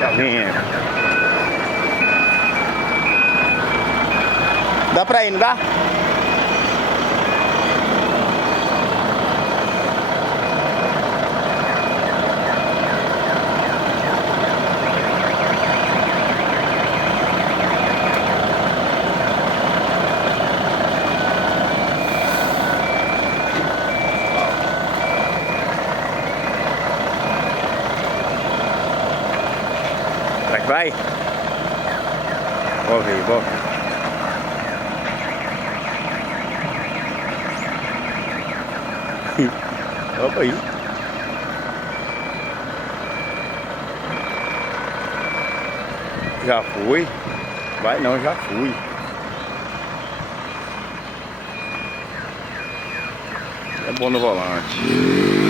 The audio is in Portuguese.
Tá vendo? Dá pra ir, não dá? Será que vai? Vou ver, vou ver. Opa aí. Já fui. Vai não, já fui. É bom no volante.